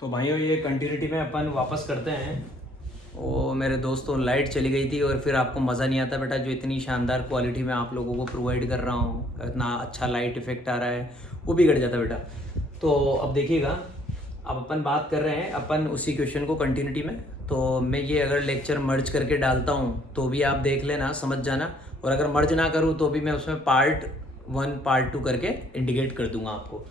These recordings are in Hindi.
तो भाइयों ये कंटिन्यूटी में अपन वापस करते हैं। वो मेरे दोस्तों लाइट चली गई थी और फिर आपको मज़ा नहीं आता बेटा, जो इतनी शानदार क्वालिटी में आप लोगों को प्रोवाइड कर रहा हूँ, इतना अच्छा लाइट इफेक्ट आ रहा है, वो बिगड़ जाता बेटा। तो अब देखिएगा, अब अपन बात कर रहे हैं अपन उसी क्वेश्चन को कंटिन्यूटी में। तो मैं ये अगर लेक्चर मर्ज करके डालता हूँ तो भी आप देख लेना, समझ जाना, और अगर मर्ज ना करूँ तो भी मैं उसमें पार्ट 1 पार्ट 2 करके इंडिकेट कर दूंगा आपको।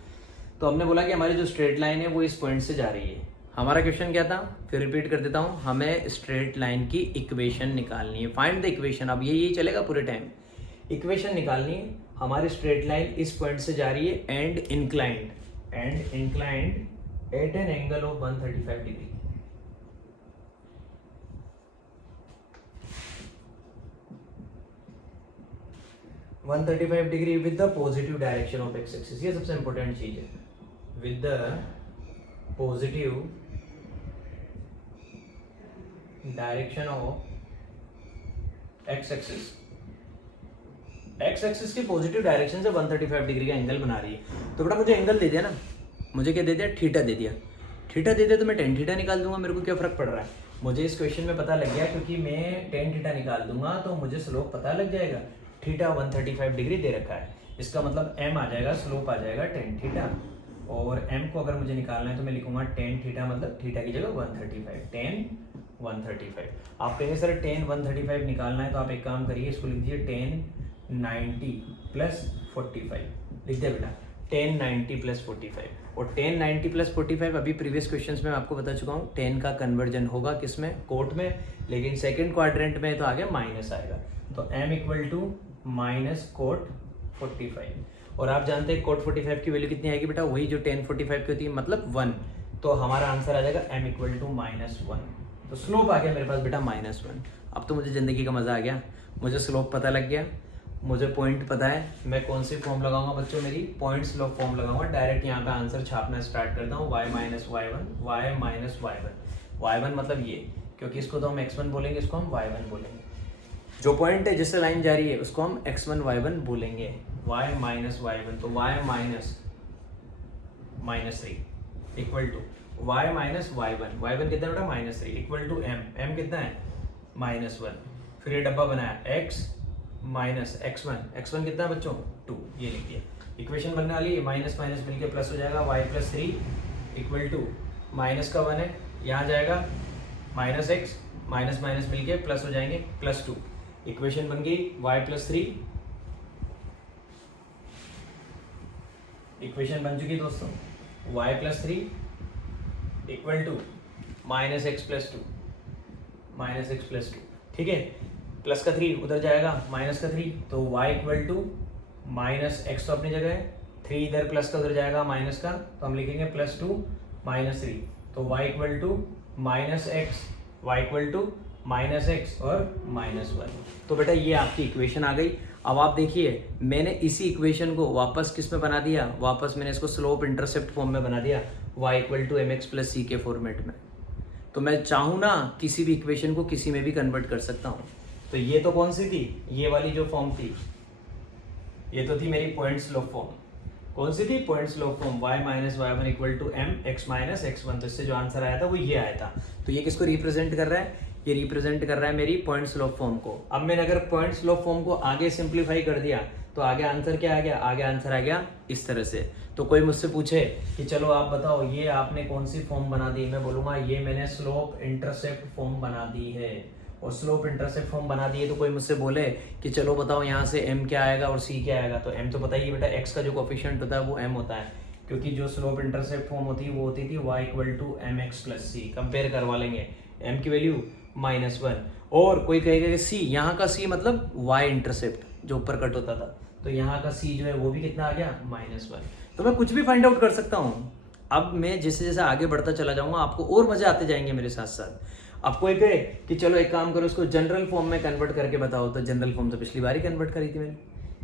तो हमने बोला कि हमारी जो स्ट्रेट लाइन है वो इस पॉइंट से जा रही है। हमारा क्वेश्चन क्या था, फिर रिपीट कर देता हूँ, हमें स्ट्रेट लाइन की इक्वेशन निकालनी है। Find the equation. अब यही चलेगा पूरे टाइम, इक्वेशन निकालनी है। हमारी स्ट्रेट लाइन इस पॉइंट से जा रही है and inclined at an angle of 135 degree. Degree with the positive direction of x axis. ये सबसे इंपॉर्टेंट चीज है, with the positive direction of x axis. X axis के पॉजिटिव डायरेक्शन से 135 डिग्री का एंगल बना रही है। तो बेटा मुझे एंगल दे दिया ना, मुझे क्या दे दिया, थीटा दे दिया। थीटा दे दिया तो मैं टेन थीटा निकाल दूंगा, मेरे को क्या फर्क पड़ रहा है। मुझे इस क्वेश्चन में पता लग गया, क्योंकि मैं टेन थीटा निकाल दूंगा तो मुझे स्लोप पता लग जाएगा। थीटा 135 डिग्री दे रखा है, इसका मतलब एम आ जाएगा, स्लोप आ जाएगा टेन थीटा। और एम को अगर मुझे निकालना है तो मैं लिखूंगा टेन थीटा, मतलब थीटा की जगह 135, टेन 135। आप कहेंगे सर टेन 135 निकालना है, तो आप एक काम करिए, इसको लिख दीजिए टेन 90 प्लस 45। लिख दिया बेटा, टेन 90 प्लस 45। और टेन 90 प्लस 45 अभी प्रीवियस क्वेश्चंस में आपको बता चुका हूँ, टेन का कन्वर्जन होगा किसमें, कोट में, लेकिन सेकेंड क्वाड्रेंट में तो आगे माइनस आएगा। तो m equal to minus cot 45। और आप जानते हैं कोट 45 की वैल्यू कितनी आएगी बेटा, वही जो टेन 45 की होती है, मतलब 1। तो हमारा आंसर आ जाएगा m इक्वल टू -1। तो स्लोप आ गया मेरे पास बेटा -1। अब तो मुझे जिंदगी का मजा आ गया, मुझे स्लोप पता लग गया, मुझे पॉइंट पता है। मैं कौन सी फॉर्म लगाऊंगा बच्चों, मेरी पॉइंट स्लोप फॉर्म लगाऊंगा। डायरेक्ट यहाँ पे आंसर छापना स्टार्ट करता हूँ, y माइनस y1 मतलब ये, क्योंकि इसको तो हम x1 बोलेंगे, इसको हम y1 बोलेंगे। जो पॉइंट है जिससे लाइन जा रही है उसको हम x1 y1 बोलेंगे। y माइनस y1, तो y minus 3 equal to y minus y1 कितना बेटा -3 इक्वल टू m कितना है -1। फिर ये डब्बा बनाया x माइनस x1 कितना है बच्चों 2, ये लिख दिया। इक्वेशन बनने वाली है, माइनस माइनस मिलके प्लस हो जाएगा, y plus 3 equal to minus का 1 है, यहाँ जाएगा माइनस x, माइनस माइनस मिलके प्लस हो जाएंगे +2। इक्वेशन बन गई y प्लस 3, इक्वेशन बन चुकी दोस्तों y plus 3 equal to minus x plus 2, ठीक है। प्लस का 3 उधर जाएगा, माइनस का 3, तो y equal to minus x तो अपनी जगह है, 3 इधर प्लस का उधर जाएगा माइनस का, तो हम लिखेंगे +2 -3। तो y equal to minus x, y equal to minus x और -1। तो बेटा ये आपकी इक्वेशन आ गई। अब आप देखिए, मैंने इसी इक्वेशन को वापस किस में बना दिया, वापस मैंने इसको स्लोप इंटरसेप्ट फॉर्म में बना दिया, y equal to mx plus c के फॉर्मेट में। तो मैं चाहूँ ना किसी भी इक्वेशन को किसी में भी कन्वर्ट कर सकता हूँ। तो ये तो कौन सी थी, ये वाली जो फॉर्म थी, ये तो थी मेरी पॉइंट स्लोप फॉर्म। कौन सी थी, point slope form, y minus y1 equal to m x minus x1। तो इससे जो आंसर आया था वो ये आया था। तो ये किसको रिप्रेजेंट कर रहा है, ये रिप्रेजेंट कर रहा है मेरी पॉइंट स्लोप फॉर्म को। अब मैंने अगर पॉइंट स्लोप फॉर्म को आगे सिंप्लीफाई कर दिया तो आगे आंसर क्या आ गया, आगे आंसर आ गया इस तरह से। तो कोई मुझसे पूछे कि चलो आप बताओ ये आपने कौन सी फॉर्म बना दी, मैं बोलूंगा ये मैंने स्लोप इंटरसेप्ट फॉर्म बना दी है। और स्लोप इंटरसेप्ट फॉर्म बना दी है, तो कोई मुझसे बोले कि चलो बताओ यहाँ से m क्या आएगा और c क्या आएगा, तो m तो बताइए बेटा, x का जो कोफिशिएंट होता है वो m होता है, क्योंकि जो स्लोप इंटरसेप्ट फॉर्म होती है वो होती थी y equal to mx plus c। Compare करवा लेंगे, m की वैल्यू -1। और कोई कहेगा कि c, यहाँ का c मतलब y इंटरसेप्ट जो ऊपर कट होता था, तो यहाँ का c जो है वो भी कितना आ गया -1। तो मैं कुछ भी फाइंड आउट कर सकता हूँ। अब मैं जैसे जैसे आगे बढ़ता चला जाऊंगा आपको और मजे आते जाएंगे मेरे साथ साथ। अब कोई कहे कि चलो एक काम करो, उसको जनरल फॉर्म में कन्वर्ट करके बताओ, तो जनरल फॉर्म तो पिछली बार ही कन्वर्ट करी थी मैंने।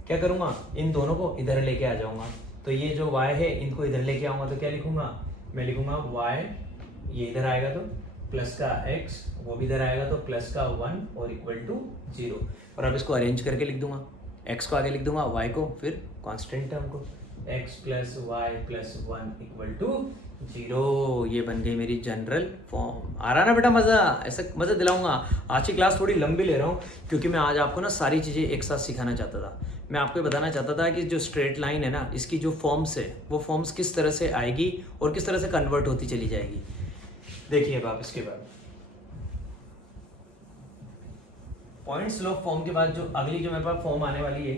क्या करूंगा, इन दोनों को इधर लेके आ जाऊंगा। तो ये जो y है इनको इधर लेके आऊंगा, तो क्या लिखूंगा, मैं लिखूंगा y, ये इधर आएगा तो प्लस का x, वो भी इधर आएगा तो प्लस का 1 और इक्वल टू 0। और अब इसको अरेंज करके लिख दूंगा, x को आगे लिख दूंगा, y को फिर कांस्टेंट टर्म को। x plus y plus 1 equal to 0। ये बन गई मेरी जनरल फॉर्म। आ रहा ना बेटा मज़ा? ऐसा मज़ा दिलाऊंगा। आज की क्लास थोड़ी लंबी ले रहा हूँ क्योंकि मैं आज आपको ना सारी चीज़ें एक साथ सिखाना चाहता था। मैं आपको ये बताना चाहता था कि जो स्ट्रेट लाइन है ना, इसकी जो फॉर्म्स है वो फॉर्म्स किस तरह से आएगी और किस तरह से कन्वर्ट होती चली जाएगी। देखिए अब आप इसके बाद पॉइंट स्लोप फॉर्म के बाद जो अगली जो मेरे पास फॉर्म आने वाली है,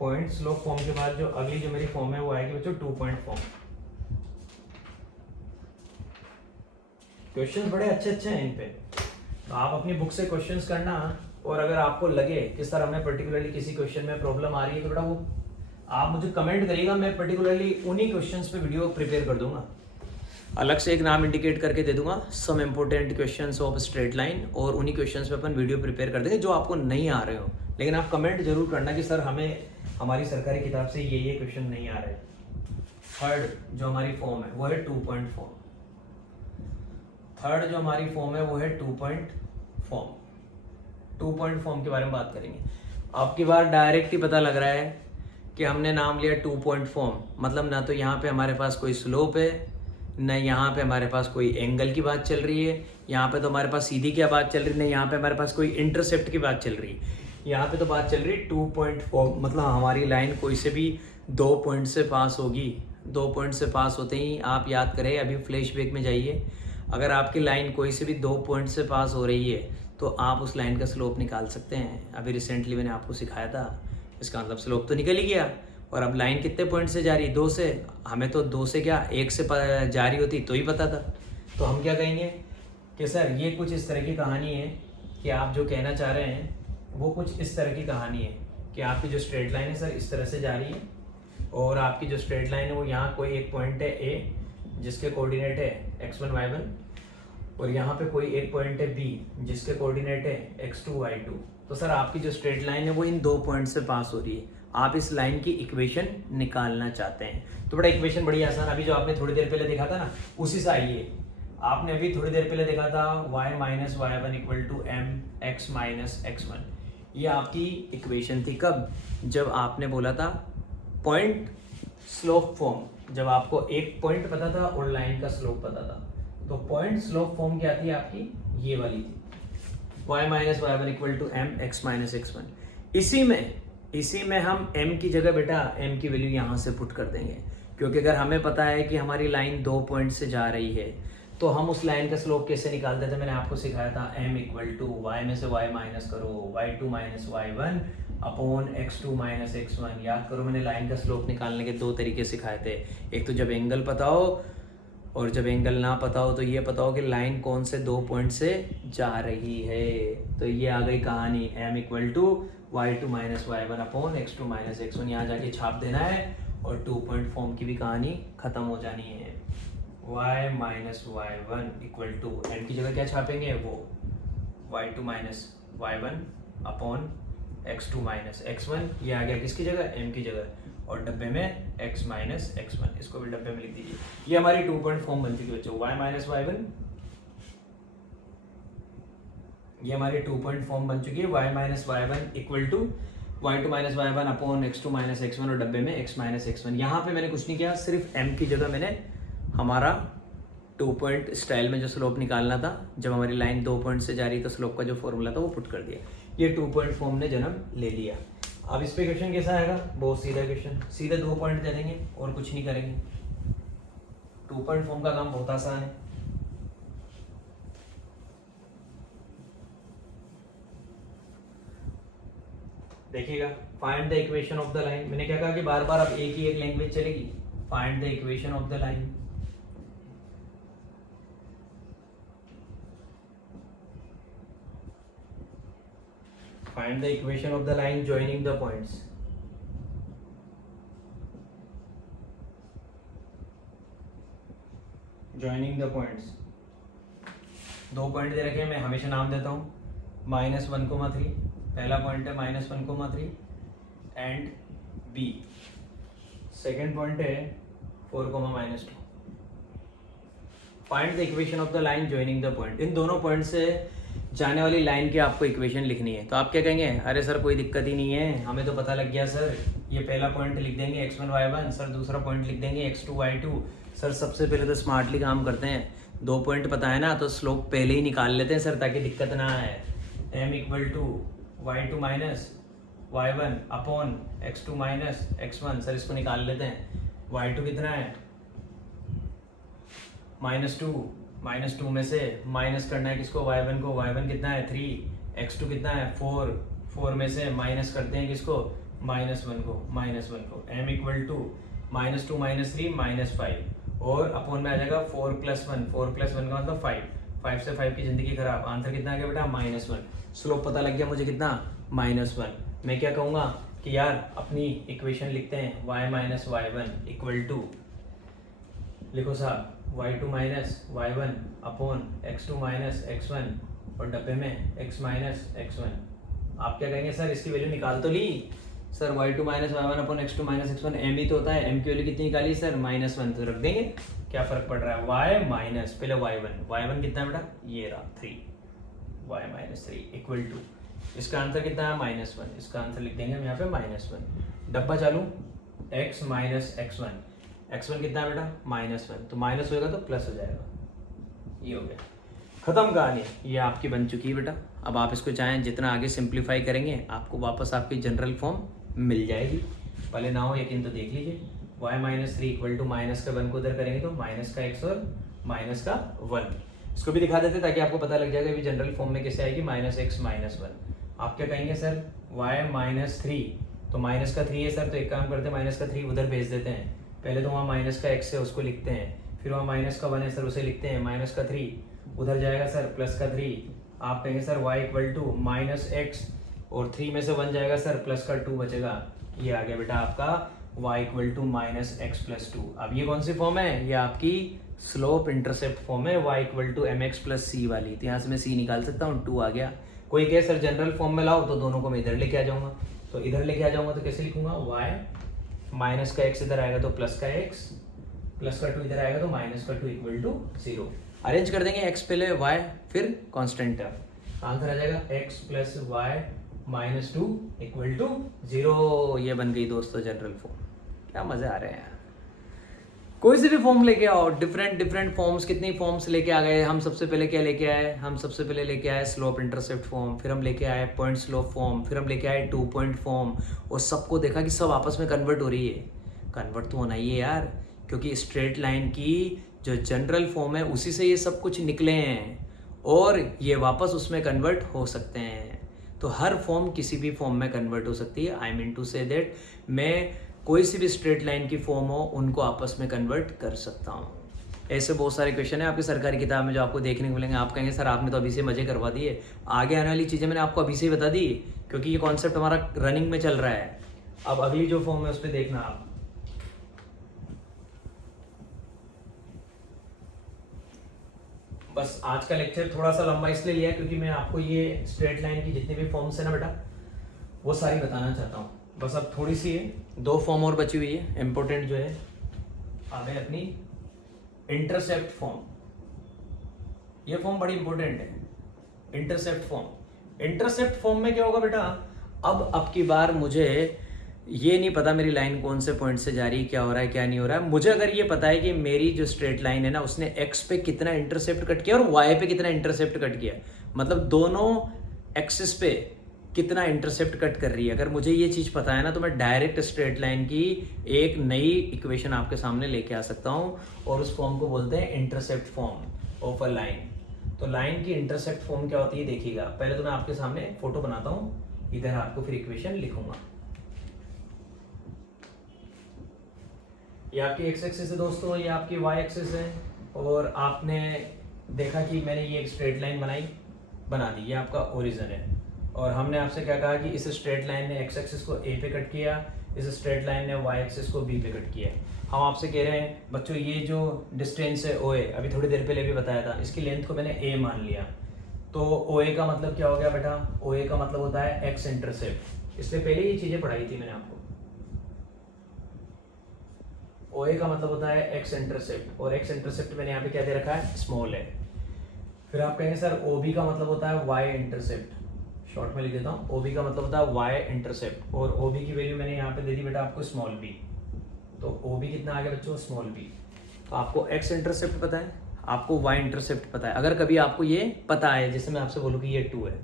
पॉइंट स्लोप फॉर्म के बाद जो अगली जो मेरी फॉर्म है वो आएगी बच्चों 2 पॉइंट फॉर्म। क्वेश्चंस बड़े अच्छे अच्छे हैं इन पे, तो आप अपनी बुक से क्वेश्चंस करना। और अगर आपको लगे कि सर हमें पर्टिकुलरली किसी क्वेश्चन में प्रॉब्लम आ रही है तो बेटा वो आप मुझे कमेंट करिएगा, मैं पर्टिकुलरली उन्हीं क्वेश्चंस पे वीडियो प्रिपेयर कर दूंगा। अलग से एक नाम इंडिकेट करके दे दूंगा, some important questions of straight line, और उन्हीं क्वेश्चंस पे अपन वीडियो प्रिपेयर कर देंगे जो आपको नहीं आ रहे हो। लेकिन आप कमेंट जरूर करना कि सर हमें हमारी सरकारी किताब से ये क्वेश्चन नहीं आ रहे। थर्ड जो हमारी फॉर्म है वो है 2 पॉइंट फॉर्म। थर्ड जो हमारी फॉर्म है वो है 2 पॉइंट फॉर्म। 2 पॉइंट फॉर्म के बारे में बात करेंगे। आपकी बार डायरेक्ट ही पता लग रहा है कि हमने नाम लिया 2 पॉइंट फॉर्म, मतलब ना तो यहाँ पे हमारे पास कोई स्लोप है, न यहाँ पे हमारे पास कोई एंगल की बात चल रही है, यहाँ पे तो हमारे पास सीधी क्या बात चल रही है, न यहाँ पे हमारे पास कोई इंटरसेप्ट की बात चल रही है। यहाँ पे तो बात चल रही है 2 पॉइंट फॉर्म, मतलब हमारी लाइन कोई से भी 2 पॉइंट से पास होगी। 2 पॉइंट से पास होते ही आप याद करें, अभी फ्लैशबैक में जाइए, अगर आपकी लाइन कोई से भी 2 पॉइंट से पास हो रही है तो आप उस लाइन का स्लोप निकाल सकते हैं। अभी रिसेंटली मैंने आपको सिखाया था, इसका मतलब स्लोप तो निकल ही गया। और अब लाइन कितने पॉइंट से जा रही है? 2 से। हमें तो 2 से क्या 1 से जा रही होती तो ही पता था। तो हम क्या कहेंगे कि सर ये कुछ इस तरह की कहानी है कि आप जो कहना चाह रहे हैं वो कुछ इस तरह की कहानी है कि आपकी जो स्ट्रेट लाइन है सर इस तरह से जा रही है, और आपकी जो स्ट्रेट लाइन है वो यहाँ कोई एक पॉइंट है ए जिसके कोऑर्डिनेट है x1 y1, और यहाँ पे कोई एक पॉइंट है बी जिसके कोऑर्डिनेट है x2 y2। तो सर आपकी जो स्ट्रेट लाइन है वो इन 2 पॉइंट से पास हो रही है। आप इस लाइन की इक्वेशन निकालना चाहते हैं तो बड़ा इक्वेशन बड़ी आसान, अभी जो आपने थोड़ी देर पहले देखा था ना उसी से आइए। आपने अभी थोड़ी देर पहले देखा था y minus y one equal to m x minus x1। ये आपकी इक्वेशन थी कब? जब आपने बोला था पॉइंट स्लोप फॉर्म, जब आपको एक पॉइंट पता था और लाइन का स्लोप पता था। तो पॉइंट स्लोप फॉर्म क्या थी आपकी? ये वाली थी, y minus y one equal to m x minus x1। इसी में हम m की जगह बेटा m की वैल्यू यहाँ से पुट कर देंगे, क्योंकि अगर हमें पता है कि हमारी लाइन 2 पॉइंट से जा रही है तो हम उस लाइन का स्लोप कैसे निकालते थे? मैंने आपको सिखाया था m इक्वल टू वाई में से y माइनस करो y2 minus y1 upon x2 minus x1। याद करो मैंने लाइन का स्लोप निकालने के 2 तरीके सिखाए थे, एक तो जब एंगल पता हो, और जब एंगल ना पता हो तो ये पता हो कि लाइन कौन से 2 पॉइंट से जा रही है। तो ये आ गई कहानी m equal to y2 minus y1 upon x2 minus x1। यहाँ जाके छाप देना है और 2 पॉइंट फॉर्म की भी कहानी खत्म हो जानी है। y minus y1 equal to m की जगह क्या छापेंगे? वो y2 minus y1 upon x2 minus x1। ये आ गया किसकी जगह? m की जगह, और डब्बे में x माइनस x1, इसको भी डब्बे में लिख दीजिए। ये हमारी 2 पॉइंट फॉर्म बन चुकी है बच्चों, y माइनस y1। ये हमारी 2 पॉइंट फॉर्म बन चुकी है, y minus y1 equal to y2 minus y1 upon x2 minus x1, और डब्बे में x माइनस x1। यहाँ पे मैंने कुछ नहीं किया, सिर्फ m की जगह मैंने हमारा 2 पॉइंट स्टाइल में जो स्लोप निकालना था, जब हमारी लाइन 2 पॉइंट से जा रही तो स्लोप का जो फॉर्मूला था वो पुट कर दिया। ये 2 पॉइंट फॉर्म ने जन्म ले लिया। अब इस पे क्वेश्चन कैसा आएगा? बहुत सीधा क्वेश्चन, सीधे 2 पॉइंट दे देंगे और कुछ नहीं करेंगे। 2 पॉइंट फॉर्म का काम बहुत आसान है। देखिएगा, find the equation of the line. मैंने क्या कहा कि बार बार अब एक ही एक लैंग्वेज चलेगी। Find the equation of the line. Find the equation of the line joining the points. Joining the points. 2 point दे रखे हैं, मैं हमेशा नाम देता हूँ -1,3। पहला पॉइंट है -1,3 एंड B। सेकेंड पॉइंट है 4,-2। Find the equation of the line joining the point. इन दोनों पॉइंट से जाने वाली लाइन की आपको इक्वेशन लिखनी है। तो आप क्या कहेंगे, अरे सर कोई दिक्कत ही नहीं है, हमें तो पता लग गया सर, ये पहला पॉइंट लिख देंगे x1 y1, सर दूसरा पॉइंट लिख देंगे x2 y2। सर सबसे पहले तो स्मार्टली काम करते हैं, 2 पॉइंट पता है ना तो स्लोप पहले ही निकाल लेते हैं सर, ताकि दिक्कत ना आए। m equal to y2 minus y1 upon x2 minus x1, sir इसको निकाल लेते हैं। y2 कितना है -2 में से माइनस करना है किसको, y1 को, y1 कितना है 3, x2 कितना है 4 में से माइनस करते हैं किसको, -1 को। m इक्वल टू -2 -3 -5 और अपॉन में आ जाएगा 4 + 1 का मतलब 5 से 5 की जिंदगी खराब। आंसर कितना आ गया बेटा -1। स्लोप पता लग गया मुझे कितना, -1। मैं क्या कहूँगा कि यार अपनी इक्वेशन लिखते हैं, y - y1 इक्वल टू, लिखो साहब y2 - y1 upon x2 - x1 और डब्बे में x - x1। आप क्या कहेंगे, सर इसकी वैल्यू निकाल तो ली sir, y2 - y1 upon x2 - x1 m ही तो होता है, m की वैल्यू कितनी निकाली सर -1, तो रख देंगे, क्या फर्क पड़ रहा है, y माइनस पहले y1 कितना है बेटा, ये रहा 3, y - 3 इक्वल टू, इसका आंसर कितना है -1, इसका आंसर लिख देंगे हम यहाँ पे -1। डब्बा चालू, x - x1 कितना है बेटा -1, तो माइनस होएगा तो प्लस हो जाएगा, ये हो गया, खत्म कहानी। ये आपकी बन चुकी है बेटा। अब आप इसको चाहें जितना आगे सिंप्लीफाई करेंगे आपको वापस आपकी जनरल फॉर्म मिल जाएगी। पहले ना हो यकीन तो देख लीजिए, y - 3 इक्वल टू माइनस का 1 को उधर करेंगे तो माइनस का x और माइनस का 1, इसको भी दिखा देते ताकि आपको पता लग जाएगा भी जनरल फॉर्म में कैसे आएगी, -x - 1। आप क्या कहेंगे सर, y - 3, तो माइनस का 3 है सर, तो एक काम करते हैं माइनस का 3 उधर भेज देते हैं। पहले तो वहाँ माइनस का x है उसको लिखते हैं, फिर वहाँ माइनस का 1 है सर उसे लिखते हैं, माइनस का 3 उधर जाएगा सर, प्लस का 3। आप कहेंगे sir y equal to -x और 3 में से 1 जाएगा सर, प्लस का 2 बचेगा। ये आ गया बेटा आपका y इक्वल टू -x + 2। अब ये कौन सी फॉर्म है, ये आपकी स्लोप इंटरसेप्ट फॉर्म है, y equal to mx + c वाली। तो यहाँ से मैं c निकाल सकता हूँ, 2 आ गया। कोई कहे सर जनरल फॉर्म में लाओ, तो दोनों को मैं इधर लेके आ जाऊँगा, तो इधर लेके आ जाऊँगा तो कैसे लिखूंगा, y माइनस का x इधर आएगा तो प्लस का x, प्लस का 2 इधर आएगा तो माइनस का 2 इक्वल टू 0। अरेंज कर देंगे, x पहले y फिर कांस्टेंट टर्म, आंसर आ जाएगा x + y - 2 इक्वल टू 0। ये बन गई दोस्तों जनरल फॉर्म। क्या मजे आ रहे हैं, कोई से भी फॉर्म लेके आओ, डिफरेंट फॉर्म्स, कितनी फॉर्म्स लेके आ गए। हम सबसे पहले क्या लेके आए, हम सबसे पहले लेके आए स्लोप इंटरसेप्ट फॉर्म, फिर हम लेके आए पॉइंट स्लोप फॉर्म, फिर हम लेके आए 2 पॉइंट फॉर्म, और सबको देखा कि सब आपस में कन्वर्ट हो रही है। कन्वर्ट तो होना ही है यार, क्योंकि स्ट्रेट लाइन की जो जनरल फॉर्म है उसी से ये सब कुछ निकले हैं, और ये वापस उसमें कन्वर्ट हो सकते हैं। तो हर फॉर्म किसी भी फॉर्म में कन्वर्ट हो सकती है। I mean to say that मैं कोई सी भी स्ट्रेट लाइन की फॉर्म हो उनको आपस में कन्वर्ट कर सकता हूँ। ऐसे बहुत सारे क्वेश्चन है आपकी सरकारी किताब में जो आपको देखने को मिलेंगे। आप कहेंगे सर आपने तो अभी से मजे करवा दिए, आगे आने वाली चीज़ें मैंने आपको अभी से ही बता दी, क्योंकि ये कॉन्सेप्ट हमारा रनिंग में चल रहा है। अब अगली जो फॉर्म है उस पर देखना आप, बस आज का लेक्चर थोड़ा सा लंबा इसलिए लिया क्योंकि मैं आपको ये स्ट्रेट लाइन की जितनी भी फॉर्म्स है ना बेटा वो सारी बताना चाहता हूँ। बस अब थोड़ी सी है, 2 फॉर्म और बची हुई है इंपॉर्टेंट जो है, हमें अपनी इंटरसेप्ट फॉर्म, ये फॉर्म बड़ी इंपॉर्टेंट है। इंटरसेप्ट फॉर्म में क्या होगा बेटा, अब की बार मुझे ये नहीं पता मेरी लाइन कौन से पॉइंट से जा रही है, क्या हो रहा है क्या नहीं हो रहा है। मुझे अगर ये पता है कि मेरी जो स्ट्रेट लाइन है ना उसने x पे कितना इंटरसेप्ट कट किया और y पे कितना इंटरसेप्ट कट किया, मतलब दोनों एक्सिस पे कितना इंटरसेप्ट कट कर रही है, अगर मुझे ये चीज़ पता है ना तो मैं डायरेक्ट स्ट्रेट लाइन की एक नई इक्वेशन आपके सामने लेके आ सकता हूँ, और उस फॉर्म को बोलते हैं intercept form of a line. तो लाइन की इंटरसेप्ट फॉर्म क्या होती है देखिएगा। पहले तो मैं आपके सामने फोटो बनाता हूँ, इधर आपको फिर इक्वेशन लिखूंगा। ये आपकी x एक्सिस है दोस्तों, ये आपकी y एक्सिस है, और आपने देखा कि मैंने ये एक स्ट्रेट लाइन बना दी, ये आपका ओरिजिन है। और हमने आपसे क्या कहा कि इस स्ट्रेट लाइन ने x एक्सिस को a पे कट किया, इस स्ट्रेट लाइन ने y एक्सिस को b पे कट किया। हम आपसे कह रहे हैं बच्चों ये जो डिस्टेंस है OA, अभी थोड़ी देर पहले भी बताया था, इसकी लेंथ को मैंने a मान लिया। तो OA का मतलब क्या हो गया बेटा, OA का मतलब होता है x इंटरसेप्ट। इससे पहले ये चीज़ें पढ़ाई थी मैंने आपको। OA का मतलब होता है x इंटरसेप्ट, और x इंटरसेप्ट मैंने यहाँ पे क्या दे रखा है, स्मॉल है। फिर आप कहेंगे सर OB का मतलब होता है y इंटरसेप्ट, शॉर्ट में लिख देता हूँ, OB का मतलब होता है y इंटरसेप्ट, और OB की वैल्यू मैंने यहाँ पे दे दी बेटा आपको स्मॉल b, तो OB कितना आ गया बच्चों स्मॉल b। तो आपको x इंटरसेप्ट पता है, आपको y इंटरसेप्ट पता है। अगर कभी आपको ये पता है, जैसे मैं आपसे बोलूँ कि ये 2 है,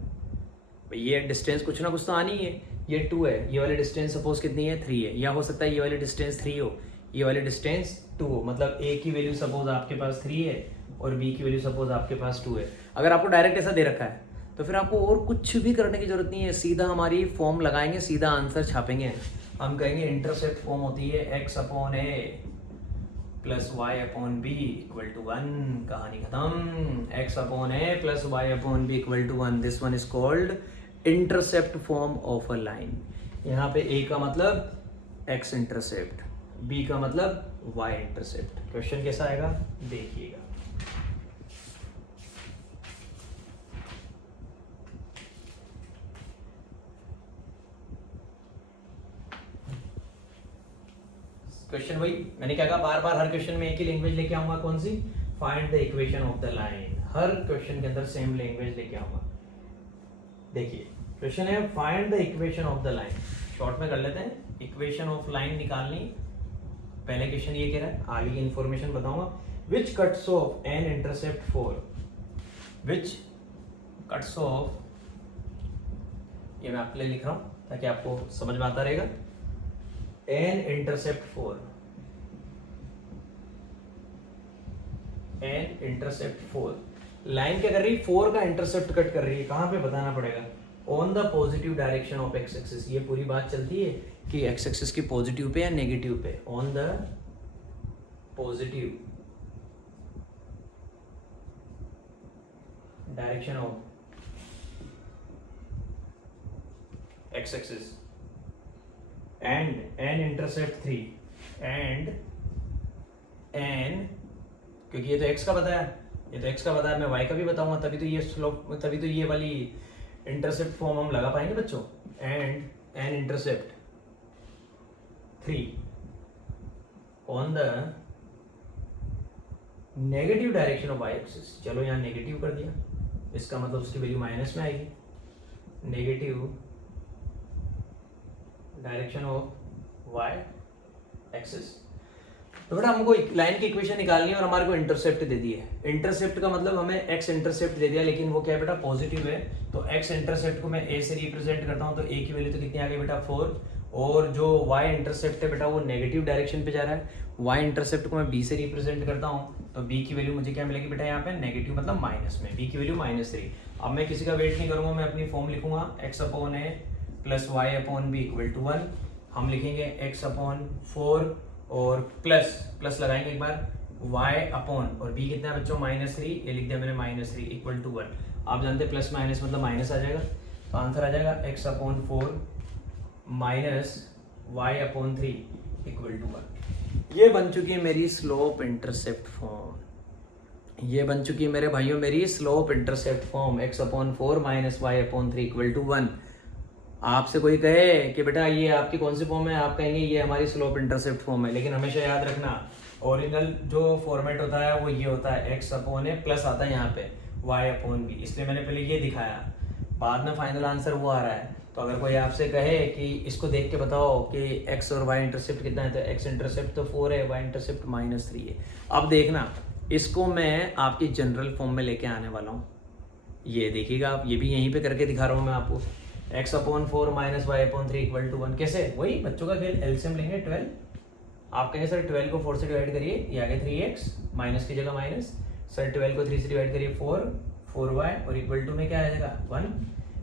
भाई ये डिस्टेंस कुछ ना कुछ तो आनी है, ये 2 है, ये वाली डिस्टेंस सपोज कितनी है 3 है, या हो सकता है ये वाली डिस्टेंस 3 हो, ये वाली डिस्टेंस 2 हो, मतलब a की वैल्यू सपोज आपके पास 3 है और b की वैल्यू सपोज आपके पास 2 है। अगर आपको डायरेक्ट ऐसा दे रखा है तो फिर आपको और कुछ भी करने की जरूरत नहीं है, सीधा हमारी फॉर्म लगाएंगे, सीधा आंसर छापेंगे। हम कहेंगे इंटरसेप्ट फॉर्म होती है x upon a plus y upon b equal to 1, कहानी खत्म। x upon a plus y upon b equal to 1, this one is called intercept form of a line. यहाँ पे a का मतलब x इंटरसेप्ट, b का मतलब y इंटरसेप्ट। क्वेश्चन कैसा आएगा देखिएगा। क्वेश्चन वही मैंने क्या कहा, बार बार हर क्वेश्चन में एक ही लैंग्वेज लेके आऊंगा, कौन सी, find the equation of the line. हर क्वेश्चन के अंदर सेम लैंग्वेज लेके आऊंगा। देखिए क्वेश्चन है find the equation of the line, short में कर लेते हैं। इक्वेशन ऑफ लाइन निकालनी, पहले क्वेश्चन ये कह रहा है, आगे की इंफॉर्मेशन बताऊंगा। Which cuts off an intercept 4, which cuts off, ये मैं आपके लिए लिख रहा हूं ताकि आपको समझ में आता रहेगा। An intercept 4, an intercept 4, line क्या कर रही है 4 का इंटरसेप्ट कट कर रही है, कहां पे बताना पड़ेगा, on the positive direction of x axis. ये पूरी बात चलती है कि एक्स एक्सिस की पॉजिटिव पे या नेगेटिव पे, on the positive direction of x axis and an intercept 3 and an, क्योंकि ये तो x का बताया, ये तो x का बताया, मैं y का भी बताऊंगा, तभी तो ये स्लोप, तभी तो ये वाली इंटरसेप्ट फॉर्म हम लगा पाएंगे बच्चों। And an intercept 3 on the negative direction of y axis. चलो यहाँ नेगेटिव कर दिया, इसका मतलब उसकी वैल्यू माइनस में आएगी, negative direction of y axis. तो बेटा हमको लाइन की इक्वेशन निकालनी है और हमारे को इंटरसेप्ट दे दी है। इंटरसेप्ट का मतलब हमें x इंटरसेप्ट दे दिया, लेकिन वो क्या है बेटा पॉजिटिव है, तो x इंटरसेप्ट को मैं a से रिप्रेजेंट करता हूँ, तो a की वैल्यू तो कितनी आ गई बेटा 4, और जो y इंटरसेप्ट है बेटा वो नेगेटिव डायरेक्शन पे जा रहा है, y इंटरसेप्ट को मैं b से रिप्रेजेंट करता हूँ, तो b की वैल्यू मुझे क्या मिलेगी बेटा यहाँ पे नेगेटिव मतलब माइनस में, b की वैल्यू -3। अब मैं किसी का वेट नहीं करूंगा, मैं अपनी फॉर्म लिखूंगा x upon a plus y upon b equal to 1। हम लिखेंगे x अपॉन 4 और प्लस लगाएंगे एक बार, y अपॉन, और b कितना है बच्चों -3, ये लिख दिया मैंने -3 इक्वल टू 1। आप जानते हैं प्लस माइनस मतलब माइनस आ जाएगा, तो आंसर आ जाएगा x upon 4 minus y upon 3 equal to 1। ये बन चुकी है मेरी स्लोप इंटरसेप्ट फॉर्म, ये बन चुकी है मेरे भाइयों मेरी slope intercept form, x upon 4 minus y upon 3 equal to 1। आपसे कोई कहे कि बेटा ये आपकी कौन सी फॉर्म है, आप कहेंगे ये हमारी स्लोप इंटरसेप्ट फॉर्म है, लेकिन हमेशा याद रखना ओरिजिनल जो फॉर्मेट होता है वो ये होता है, एक्स अपॉन ए प्लस आता है यहाँ पे वाई अपॉन बी, इसलिए मैंने पहले ये दिखाया, बाद में फाइनल आंसर वो आ रहा है। तो अगर कोई आपसे कहे कि इसको देख के बताओ कि एक्स और वाई इंटरसेप्ट कितना है, तो एक्स इंटरसेप्ट तो 4 है, वाई इंटरसेप्ट -3 है। अब देखना इसको मैं आपकी जनरल फॉर्म में लेके आने वाला हूँ, ये देखिएगा आप, ये भी यहीं पे करके दिखा रहा हूँ मैं आपको। x upon 4 minus y upon 3 equal to 1, कैसे, वही बच्चों का खेल, एलसीएम लेंगे 12। आप कहेंगे सर 12 को 4 से डिवाइड करिए, ये आ गया 3x, माइनस की जगह माइनस, सर 12 को 3 से डिवाइड करिए 4y, और इक्वल टू में क्या आ जाएगा 1।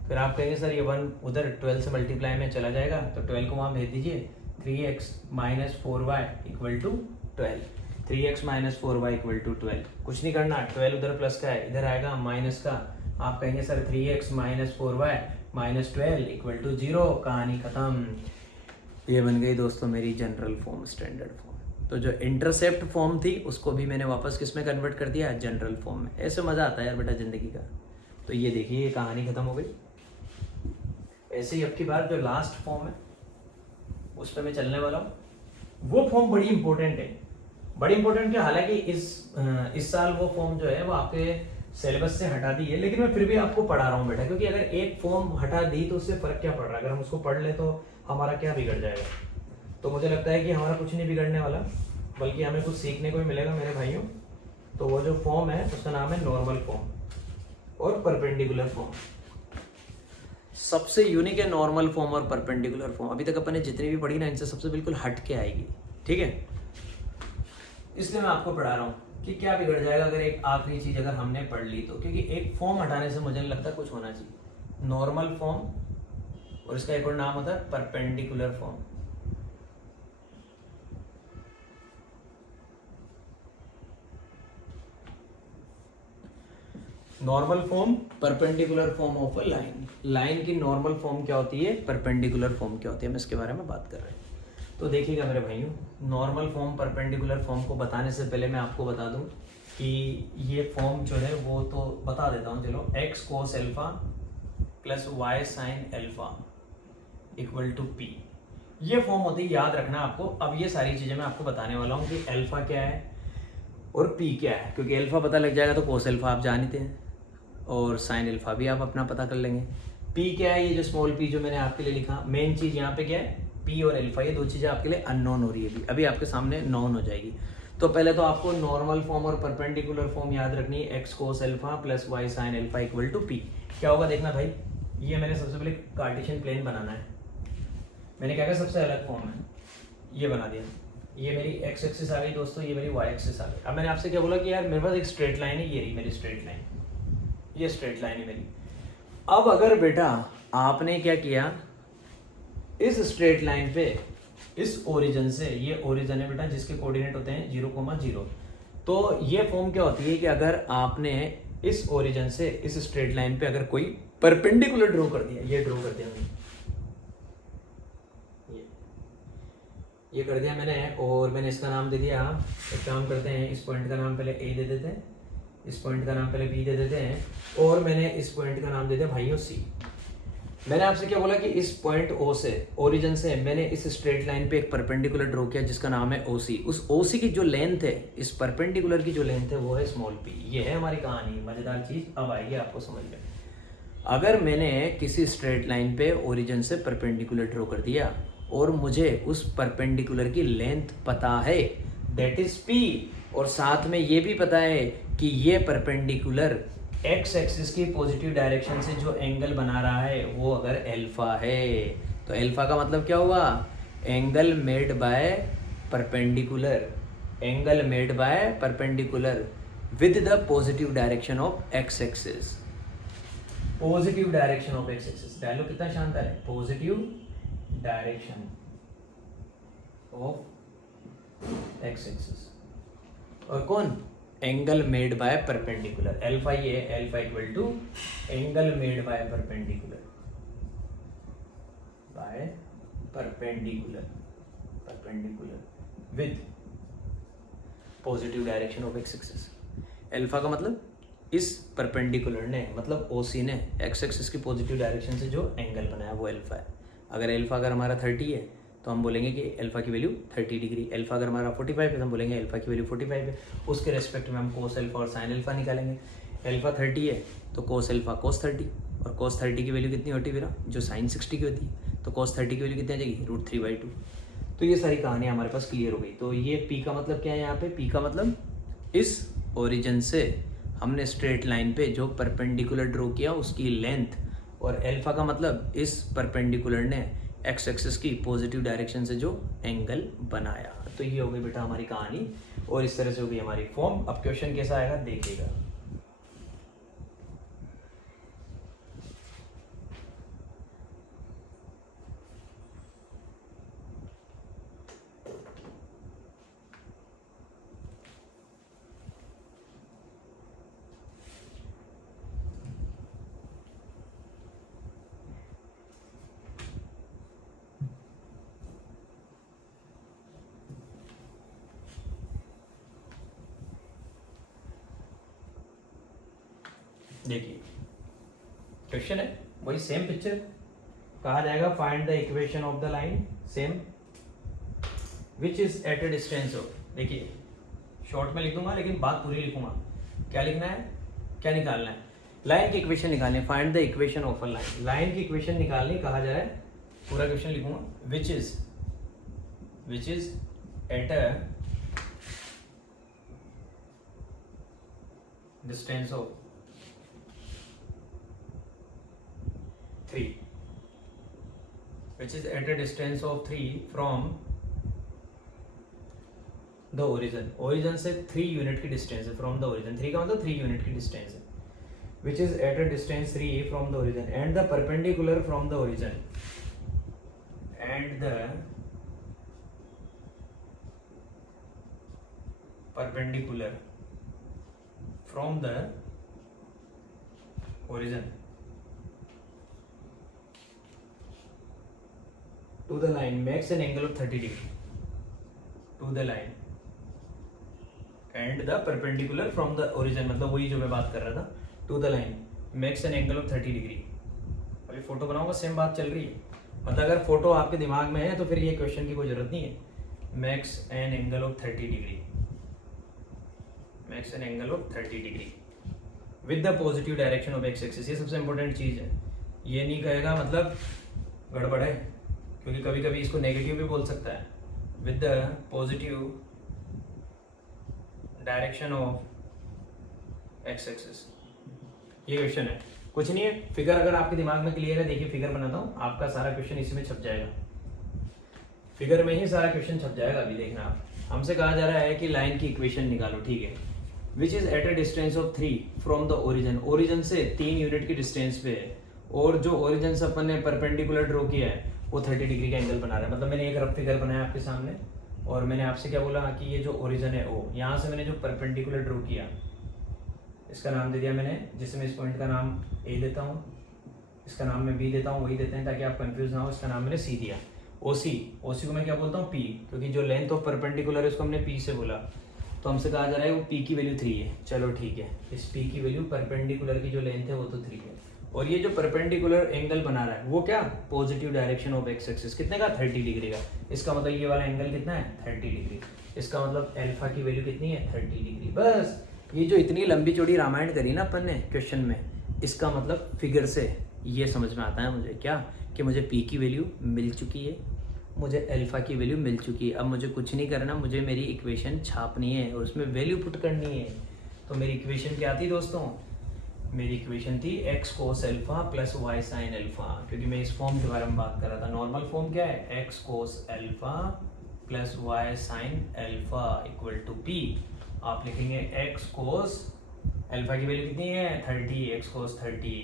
फिर आप कहेंगे सर ये 1 उधर 12 से मल्टीप्लाई में चला जाएगा, तो 12 को वहाँ भेज दीजिए, 3x minus 4y equal to 12, 3x minus 4y equal to 12। कुछ नहीं करना, 12 उधर प्लस का है, इधर आएगा माइनस का। आप कहेंगे sir 3x minus 4y minus 12 equal to 0, कहानी खत्म। ये बन गई दोस्तों मेरी जनरल फॉर्म, स्टैंडर्ड फॉर्म। तो जो इंटरसेप्ट फॉर्म थी उसको भी मैंने वापस किस में कन्वर्ट कर दिया, जनरल फॉर्म में। ऐसे मज़ा आता है यार बेटा ज़िंदगी का। तो ये देखिए ये कहानी खत्म हो गई। ऐसे ही अब की बार जो लास्ट फॉर्म है उस पर मैं चलने वाला हूँ, वो फॉर्म बड़ी इंपॉर्टेंट है, बड़ी इंपॉर्टेंट है। हालांकि इस साल वो फॉर्म जो है वो आपके सिलेबस से हटा दी है, लेकिन मैं फिर भी आपको पढ़ा रहा हूँ बेटा, क्योंकि अगर एक फॉर्म हटा दी तो उससे फर्क क्या पड़ रहा है, अगर हम उसको पढ़ ले तो हमारा क्या बिगड़ जाएगा। तो मुझे लगता है कि हमारा कुछ नहीं बिगड़ने वाला, बल्कि हमें कुछ सीखने को भी मिलेगा मेरे भाइयों। तो वो जो फॉर्म है उसका नाम है नॉर्मल फॉर्म और परपेंडिकुलर फॉर्म। सबसे यूनिक है नॉर्मल फॉर्म और परपेंडिकुलर फॉर्म। अभी तक अपन ने जितनी भी पढ़ी ना, इनसे सबसे बिल्कुल हट के आएगी, ठीक है। इसलिए मैं आपको पढ़ा रहा हूँ कि क्या बिगड़ जाएगा अगर एक आखिरी चीज अगर हमने पढ़ ली तो, क्योंकि एक फॉर्म हटाने से मुझे नहीं लगता कुछ होना चाहिए। नॉर्मल फॉर्म और इसका एक और नाम होता है perpendicular form. Normal form, perpendicular form of a line. Line की नॉर्मल फॉर्म क्या होती है, परपेंडिकुलर फॉर्म क्या होती है, हम इसके बारे में बात कर रहे हैं। तो देखिएगा मेरे भाइयों, नॉर्मल फॉर्म परपेंडिकुलर फॉर्म को बताने से पहले मैं आपको बता दूं कि ये फॉर्म जो है वो तो बता देता हूं, चलो। x cos alpha plus y sin alpha equal to p, ये फॉर्म होती है, याद रखना आपको। अब ये सारी चीजें मैं आपको बताने वाला हूँ कि एल्फा क्या है और p क्या है, क्योंकि एल्फा पता लग जाएगा तो cos एल्फा आप जानते हैं और sin एल्फा भी आप अपना पता कर लेंगे। p क्या है, ये जो स्मॉल p जो मैंने आपके लिए लिखा, मेन चीज यहाँ पे क्या है, p और एल्फा, ये दो चीजें आपके लिए अननोन हो रही है, अभी आपके सामने नोन हो जाएगी। तो पहले तो आपको नॉर्मल फॉर्म और परपेंडिकुलर फॉर्म याद रखनी है, x cos alpha plus y sin alpha equal to p। क्या होगा देखना भाई, ये मैंने सबसे पहले कार्टेशियन प्लेन बनाना है। मैंने क्या कहा, सबसे अलग फॉर्म है, ये बना दिया। ये मेरी x एक्सिस आ गई दोस्तों, ये मेरी y एक्सिस आ गई। अब मैंने आपसे क्या बोला कि यार मेरे पास एक स्ट्रेट लाइन है, ये रही मेरी स्ट्रेट लाइन, ये स्ट्रेट लाइन है मेरी। अब अगर बेटा आपने क्या किया, इस स्ट्रेट लाइन पे इस ओरिजिन से, ये ओरिजिन है बेटा जिसके कोऑर्डिनेट होते हैं 0,0, तो ये फॉर्म क्या होती है कि अगर आपने इस ओरिजिन से इस स्ट्रेट लाइन पे अगर कोई परपेंडिकुलर ड्रॉ कर दिया, ये ड्रॉ कर दिया मैंने, ये कर दिया मैंने, और मैंने इसका नाम दे दिया, एक काम करते हैं, इस पॉइंट का नाम पहले ए दे देते हैं, इस पॉइंट का नाम पहले बी दे देते हैं, और मैंने इस पॉइंट का नाम दे दिया भाइयों सी। मैंने आपसे क्या बोला कि इस पॉइंट ओ से, ओरिजिन से, मैंने इस स्ट्रेट लाइन पे एक परपेंडिकुलर ड्रॉ किया जिसका नाम है ओसी। उस ओसी की जो लेंथ है, इस परपेंडिकुलर की जो लेंथ है वो है स्मॉल पी। ये है हमारी कहानी, मजेदार चीज अब आएगी आपको समझ में। अगर मैंने किसी स्ट्रेट लाइन पे ओरिजिन से परपेंडिकुलर ड्रॉ कर दिया और मुझे उस परपेंडिकुलर की लेंथ पता है, दैट इज पी, और साथ में ये भी पता है कि ये परपेंडिकुलर एक्स एक्सिस की पॉजिटिव डायरेक्शन से जो एंगल बना रहा है वो अगर एल्फा है, तो एल्फा का मतलब क्या हुआ, angle made by perpendicular, angle made by perpendicular with the positive direction of x axis. Positive direction of x axis, dialogue कितना शानदार है, positive direction of x axis, और कौन, angle made by perpendicular. Alpha ये है, alpha equal to angle made by perpendicular, by perpendicular, perpendicular with positive direction of x axis. Alpha का मतलब इस परपेंडिकुलर ने, मतलब ओसी ने एक्स एक्सिस की पॉजिटिव डायरेक्शन से जो एंगल बनाया वो एल्फा है। अगर एल्फा अगर हमारा 30 है तो हम बोलेंगे कि एल्फा की वैल्यू 30 डिग्री। एल्फा अगर हमारा 45 है तो हम बोलेंगे एल्फा की वैल्यू 45 है। उसके रेस्पेक्ट में हम कोस एल्फा और साइन एल्फा निकालेंगे। एल्फा 30 है तो कोस एल्फा कोस 30, और कोस 30 की वैल्यू कितनी होती है मेरा, जो साइन 60 की होती है, तो कोस 30 की वैल्यू कितनी आ जाएगी, √3/2। तो ये सारी कहानी हमारे पास क्लियर हो गई। तो ये पी का मतलब क्या है, यहाँ पे पी का मतलब इस ओरिजिन से हमने स्ट्रेट लाइन पे जो परपेंडिकुलर ड्रॉ किया उसकी लेंथ, और एल्फा का मतलब इस परपेंडिकुलर ने एक्स एक्सिस की पॉजिटिव डायरेक्शन से जो एंगल बनाया। तो ये हो गई बेटा हमारी कहानी, और इस तरह से हो गई हमारी फॉर्म। अब क्वेश्चन कैसा आएगा देखिएगा। देखिए क्वेश्चन है वही सेम पिक्चर, कहा जाएगा find the equation of the line same which is at a distance of. देखिए शॉर्ट में लिख दूंगा लेकिन बात पूरी लिखूंगा। क्या लिखना है क्या निकालना है? लाइन की इक्वेशन निकालनी है। Find the equation of a line. Line की इक्वेशन निकालनी कहा जा रहा है, पूरा क्वेश्चन लिखूंगा। विच is at a distance of 3, which is at a distance of 3 from the origin। origin से 3 यूनिट की डिस्टेंस है। from the origin 3 का मतलब 3 यूनिट की डिस्टेंस है। which is at a distance 3 from the origin and the perpendicular from the origin and the perpendicular from the origin to the line makes an angle of 30 degree to the line and the perpendicular from the origin, मतलब वही जो मैं बात कर रहा था, to the line makes an angle of 30 degree। अभी फोटो बनाऊंगा, सेम बात चल रही है। मतलब अगर फोटो आपके दिमाग में है तो फिर ये क्वेश्चन की कोई जरूरत नहीं है। makes an angle of 30 degree, makes an angle of 30 degree with the positive direction of x axis। ये सबसे इंपॉर्टेंट चीज है। ये नहीं कहेगा मतलब गड़बड़ है, क्योंकि कभी कभी इसको नेगेटिव भी बोल सकता है। With the positive direction of x axis, ये क्वेश्चन है। कुछ नहीं है, फिगर अगर आपके दिमाग में क्लियर है, देखिए फिगर बनाता हूँ, आपका सारा क्वेश्चन इसी में छप जाएगा। फिगर में ही सारा क्वेश्चन छप जाएगा। अभी देखना आप, हमसे कहा जा रहा है कि लाइन की इक्वेशन निकालो, ठीक है। विच is at a distance of 3 from the origin. Origin से 3 यूनिट की डिस्टेंस पे है, और जो ओरिजिन से अपन ने परपेंडिकुलर ड्रॉ किया है वो 30 डिग्री का एंगल बना रहा है। मतलब मैंने एक रफ फिगर बनाया आपके सामने, और मैंने आपसे क्या बोला कि ये जो ओरिजिन है ओ, यहाँ से मैंने जो परपेंडिकुलर ड्रॉ किया, इसका नाम दे दिया मैंने, जिससे मैं इस पॉइंट का नाम ए देता हूँ, इसका नाम मैं बी देता हूँ, वही देते हैं ताकि आप कंफ्यूज ना हो। इसका नाम मैंने सी दिया, ओसी। ओसी को मैं क्या बोलता हूँ? पी, क्योंकि जो लेंथ ऑफ परपेंडिकुलर है उसको हमने पी से बोला। तो हमसे कहा जा रहा है वो पी की वैल्यू 3 है। चलो ठीक है, इस पी की वैल्यू परपेंडिकुलर की जो लेंथ है वो तो 3 है, और ये जो परपेंडिकुलर एंगल बना रहा है वो क्या? Positive direction of x axis. कितने का? 30 डिग्री का। इसका मतलब ये वाला एंगल कितना है? 30 डिग्री। इसका मतलब अल्फा की वैल्यू कितनी है? 30 डिग्री। बस ये जो इतनी लंबी चौड़ी रामायण करी ना अपन ने क्वेश्चन में, इसका मतलब फिगर से ये समझ में आता है मुझे क्या, कि मुझे पी की वैल्यू मिल चुकी है, मुझे अल्फा की वैल्यू मिल चुकी है। अब मुझे कुछ नहीं करना, मुझे मेरी इक्वेशन छापनी है और उसमें वैल्यू पुट करनी है। तो मेरी इक्वेशन क्या थी दोस्तों? मेरी इक्वेशन थी x cos alpha plus y sin alpha, क्योंकि मैं इस फॉर्म के बारे में बात कर रहा था। नॉर्मल फॉर्म क्या है? x cos alpha plus y sin alpha equal to p। आप लिखेंगे x cos अल्फा की वैल्यू कितनी है? 30, x cos 30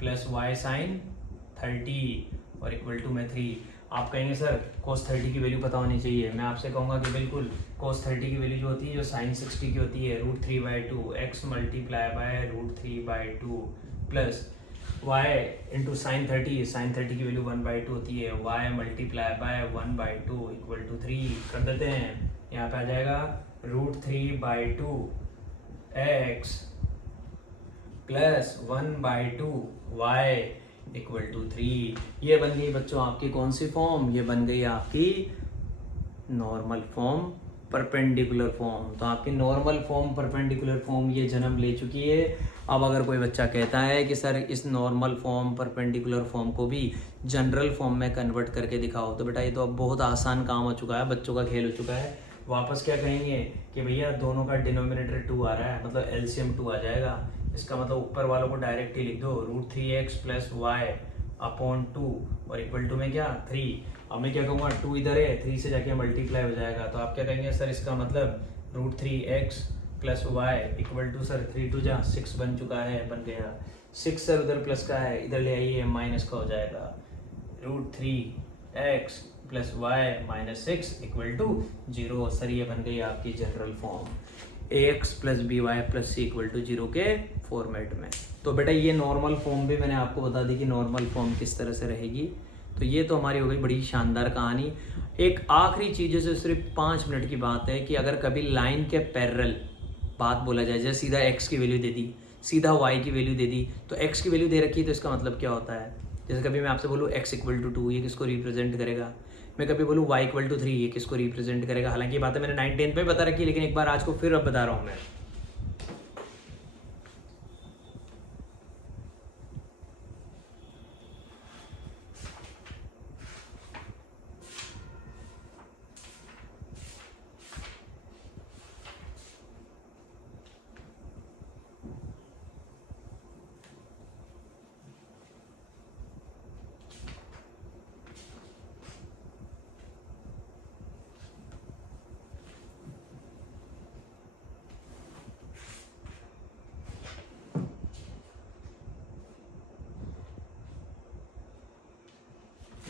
plus y sin 30 और इक्वल टू में 3। आप कहेंगे सर cos 30 की वैल्यू पता होनी चाहिए। मैं आपसे कहूँगा कि बिल्कुल cos 30 की वैल्यू जो होती है, जो sin 60 की होती है, √3/2 x multiply by √3/2 plus y into sin 30 की वैल्यू 1/2 होती है, y multiply by 1/2 equal to 3 कर देते हैं। यहाँ पे आ जाएगा √3/2 x plus 1/2 y equal to 3। ये बन गई बच्चों आपकी कौन सी फॉर्म? ये बन गई आपकी नॉर्मल फॉर्म, परपेंडिकुलर फॉर्म। तो आपकी नॉर्मल फॉर्म, परपेंडिकुलर फॉर्म ये जन्म ले चुकी है। अब अगर कोई बच्चा कहता है कि सर इस नॉर्मल फॉर्म, परपेंडिकुलर फॉर्म को भी जनरल फॉर्म में कन्वर्ट करके दिखाओ, तो बेटा ये तो अब बहुत आसान काम हो चुका है, बच्चों का खेल हो चुका है। वापस क्या कहेंगे कि भैया दोनों का डिनोमिनेटर 2 आ रहा है, मतलब एलसीएम 2 आ जाएगा। इसका मतलब ऊपर वालों को डायरेक्ट ही लिख दो, √3x प्लस वाई अपॉन 2 और इक्वल टू में क्या? 3। अब मैं क्या कहूँगा? 2 इधर है, 3 से जाके मल्टीप्लाई हो जाएगा। तो आप क्या कहेंगे? सर इसका मतलब √3x plus y equal to sir 3 2 जा 6 बन चुका है, बन गया 6। सर उधर प्लस का है, इधर ले आइए, माइनस का हो जाएगा। √3x plus y minus 6 equal to 0। Sir ये बन गई आपकी general form, ax plus b y plus c equal to 0 के फॉर्मेट में। तो बेटा ये नॉर्मल फॉर्म भी मैंने आपको बता दी कि नॉर्मल फॉर्म किस तरह से रहेगी। तो ये तो हमारी हो गई बड़ी शानदार कहानी। एक आखिरी चीज़ से सिर्फ 5 मिनट की बात है कि अगर कभी लाइन के पैरेलल बात बोला जाए, जैसे सीधा x की वैल्यू दे दी, सीधा y की वैल्यू दे दी, तो x की वैल्यू दे रखी है तो इसका मतलब क्या होता है? जैसे कभी मैं आपसे बोलूँ x इक्वल टू 2, ये किसको रिप्रेजेंट करेगा? मैं कभी बोलूँ y इक्वल टू 3, ये किसको रिप्रेजेंट करेगा? हालांकि ये बातें मैंने 9th 10th में बता रखी है, लेकिन एक बार आज को फिर अब बता रहा हूँ मैं।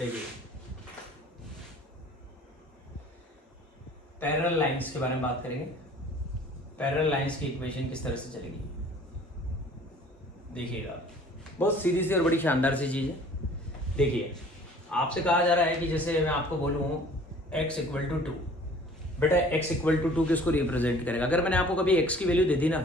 देखिए पैरेलल लाइंस के बारे में बात करेंगे। पैरेलल लाइंस की इक्वेशन किस तरह से चलेगी देखिएगा, बहुत सीधी सी और बड़ी शानदार सी चीज है। देखिए आपसे कहा जा रहा है कि जैसे मैं आपको बोलूं x इक्वल टू 2, बेटा x इक्वल टू 2 किसको रिप्रेजेंट करेगा? अगर मैंने आपको कभी x की वैल्यू दे दी ना,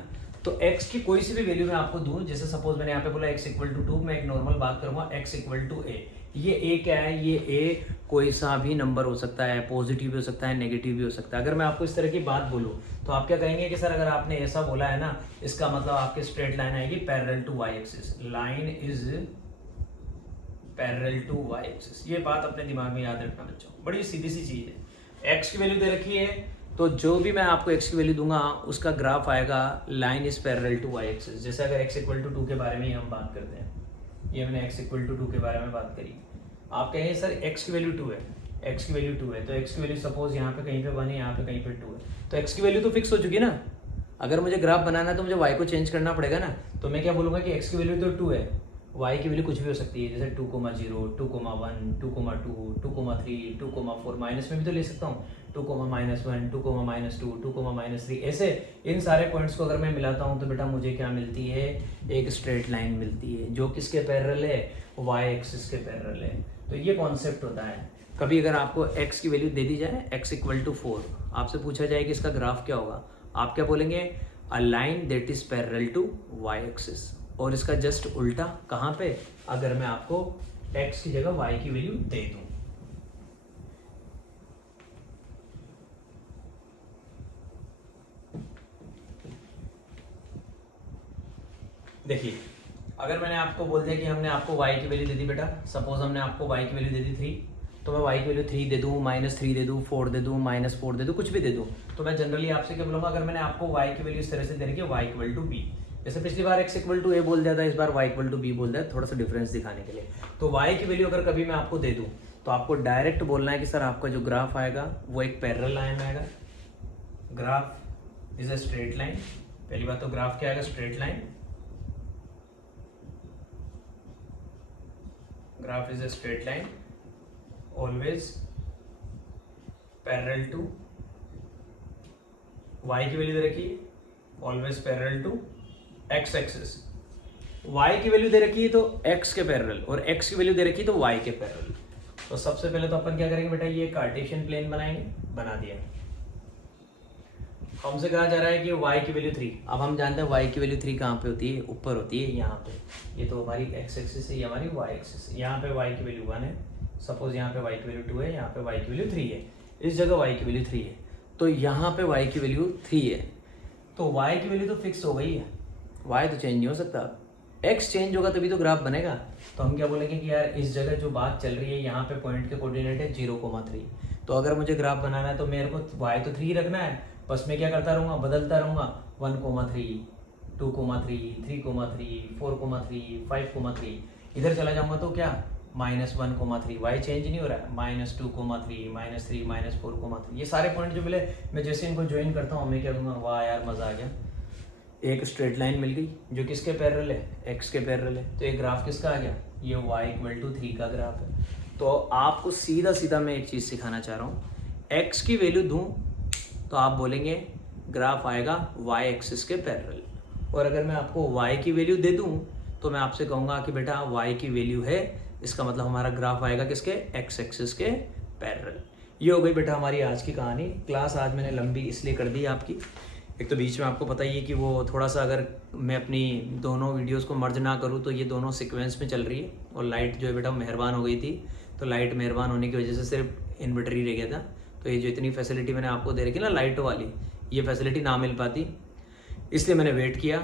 तो x की कोई सी भी वैल्यू मैं आपको दूं, जैसे सपोज मैंने यहाँ पे बोला x इक्वल टू 2, मैं एक नॉर्मल बात करूंगा x इक्वल टू a। ये a क्या है? ये a कोई सा भी नंबर हो सकता है, पॉजिटिव भी हो सकता है, नेगेटिव भी हो सकता है। अगर मैं आपको इस तरह की बात बोलूं तो आप क्या कहेंगे कि सर अगर आपने ऐसा बोला है ना, इसका मतलब आपकी स्ट्रेट लाइन आएगी parallel to y axis. Line is parallel to y axis. ये बात अपने दिमाग में याद रखना बच्चों, बड़ी सीधी सी चीज है। x की वैल्यू दे रखी है तो जो भी मैं आपको x की वैल्यू दूंगा उसका ग्राफ आएगा line is parallel to y axis. जैसे अगर x इक्वल टू 2 के बारे में ही हम बात करते हैं, ये हमने x इक्वल टू 2 के बारे में बात करी, आप कहेंगे सर x की वैल्यू 2 है, x की वैल्यू 2 है, तो x की वैल्यू सपोज यहाँ पे कहीं पे 1 है, यहाँ पे कहीं पे 2 है, तो x की वैल्यू तो फिक्स हो चुकी ना। अगर मुझे ग्राफ बनाना है तो मुझे y को चेंज करना पड़ेगा ना, तो मैं क्या बोलूंगा कि x की वैल्यू तो 2 है, y की वैल्यू कुछ भी हो सकती है, जैसे 2,0, 2,1, 2,2, 2,3, 2,4, माइनस में भी तो ले सकता हूँ, 2,-1, 2,-2, 2,-3। ऐसे इन सारे पॉइंट्स को अगर मैं मिलाता हूँ तो बेटा मुझे क्या मिलती है? एक स्ट्रेट लाइन मिलती है जो किसके पैरेलल है? y एक्सिस के पैरेलल है। तो ये कॉन्सेप्ट होता है। कभी अगर आपको x की वैल्यू दे दी जाए x इक्वल टू 4, आपसे पूछा जाए कि इसका ग्राफ क्या होगा, आप क्या बोलेंगे? A line that is parallel to y axis. और इसका जस्ट उल्टा कहाँ पे? अगर मैं आपको x की जगह y की वैल्यू दे दूं। देखिए अगर मैंने आपको बोल दिया कि हमने आपको y की वैल्यू दे दी बेटा, सपोज हमने आपको y की वैल्यू दे दी 3, तो मैं y की वैल्यू 3 दे दूं, -3 दे दूं, 4 दे दूं, -4 दे दूं, कुछ भी दे दूं, तो मैं जनरली आपसे क्या बोलूंगा? अगर मैंने आपको y की वैल्यू इस तरह से दे रखी है y इक्वल टू b, जैसे पिछली बार x इक्वल टू a बोल दिया था, इस बार y इक्वल टू b बोल दिया, थोड़ा सा डिफरेंस दिखाने के लिए। तो y की वैल्यू अगर कभी मैं आपको दे दूं तो आपको डायरेक्ट बोलना है कि सर आपका जो ग्राफ आएगा वो एक पैरेलल लाइन आएगा। Graph is a straight line. पहली बात तो ग्राफ क्या आएगा? Straight line. Graph is a straight line always parallel to y की वैल्यू दे रखी है, always parallel to x axis. y की वैल्यू दे रखी है तो x के पैरेलल, और x की वैल्यू दे रखी है तो y के पैरेलल। तो सबसे पहले तो अपन क्या करेंगे बेटा? ये कार्टेशियन प्लेन बनाएंगे, बना दिया। हमसे कहा जा रहा है कि y की वैल्यू 3। अब हम जानते हैं y की वैल्यू 3 कहाँ पे होती है? ऊपर होती है, यहाँ पे। ये तो हमारी x एक्सिस है, ये हमारी y एक्सिस है। यहाँ पे y की वैल्यू 1 है, सपोज यहाँ पे y की वैल्यू 2 है, यहाँ पे y की वैल्यू 3 है, इस जगह y की वैल्यू 3 है, तो यहाँ पे y की वैल्यू 3 है, तो y की वैल्यू तो फिक्स हो गई है, y तो चेंज नहीं हो सकता। x चेंज होगा तभी तो ग्राफ बनेगा। तो हम क्या बोलेंगे कि यार इस जगह जो बात चल रही है, यहाँ पे पॉइंट के कोऑर्डिनेट है 0,3, तो अगर मुझे ग्राफ बनाना है तो मेरे को y तो 3 रखना है, बस मैं क्या करता रहूँगा? बदलता रहूँगा, 1,3, 2,3, 3,3, 4,3, 5,3, इधर चला जाऊँगा तो क्या? -1,3, y चेंज नहीं हो रहा है, -2,3, -3, -4,3, ये सारे पॉइंट जो मिले, मैं जैसे इनको ज्वाइन करता हूँ मैं क्या कहूँगा? वाह यार मज़ा आ गया, एक स्ट्रेट लाइन मिल गई जो किसके पैरेलल है? x के पैरेलल है। तो ये ग्राफ किसका आ गया? ये y इक्वल टू 3 का ग्राफ है। तो आपको सीधा सीधा मैं एक चीज़ सिखाना चाह रहा हूँ, x की वैल्यू दूँ तो आप बोलेंगे ग्राफ आएगा y एक्सिस के पैरेलल, और अगर मैं आपको y की वैल्यू दे दूँ तो मैं आपसे कहूँगा कि बेटा y की वैल्यू है, इसका मतलब हमारा ग्राफ आएगा किसके? x एक्सिस के पैरेलल। ये हो गई बेटा हमारी आज की कहानी। क्लास आज मैंने लंबी इसलिए कर दी आपकी, एक तो बीच में आपको पता ही है कि वो थोड़ा सा अगर मैं अपनी दोनों वीडियोस को मर्ज ना करूँ तो ये दोनों सीक्वेंस में चल रही है, और लाइट जो है बेटा मेहरबान हो गई थी, तो लाइट मेहरबान होने की वजह से सिर्फ इन्वर्टर ही रह गया था। तो ये जो इतनी फैसिलिटी मैंने आपको दे रखी ना लाइटों वाली, ये फैसिलिटी ना मिल पाती, इसलिए मैंने वेट किया।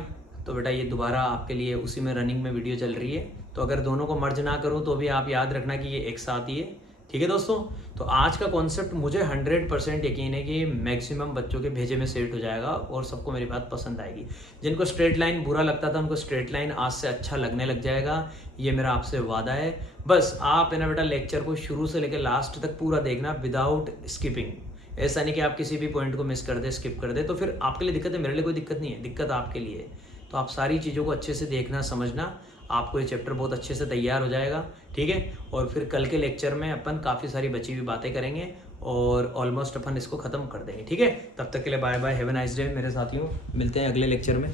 तो बेटा ये दोबारा आपके लिए उसी में रनिंग में वीडियो चल रही है, तो अगर दोनों को मर्ज ना करूँ तो भी आप याद रखना कि ये एक साथ ही है। ठीक है दोस्तों, तो आज का कॉन्सेप्ट मुझे 100% यकीन है कि मैक्सिमम बच्चों के भेजे में सेट हो जाएगा और सबको मेरी बात पसंद आएगी। जिनको स्ट्रेट लाइन बुरा लगता था उनको स्ट्रेट लाइन आज से अच्छा लगने लग जाएगा, ये मेरा आपसे वादा है। बस आप है ना बेटा लेक्चर को शुरू से लेकर लास्ट तक पूरा देखना विदाउट स्किपिंग। ऐसा नहीं कि आप किसी भी पॉइंट को मिस कर दे, स्किप कर दे, तो फिर आपके लिए दिक्कत है, मेरे लिए कोई दिक्कत नहीं है, दिक्कत आपके लिए है। तो आप सारी चीज़ों को अच्छे से देखना, समझना। आपको ये चैप्टर बहुत अच्छे से तैयार हो जाएगा, ठीक है। और फिर कल के लेक्चर में अपन काफ़ी सारी बची हुई बातें करेंगे और ऑलमोस्ट अपन इसको ख़त्म कर देंगे, ठीक है। तब तक के लिए bye bye, have a nice day मेरे साथियों, मिलते हैं अगले लेक्चर में।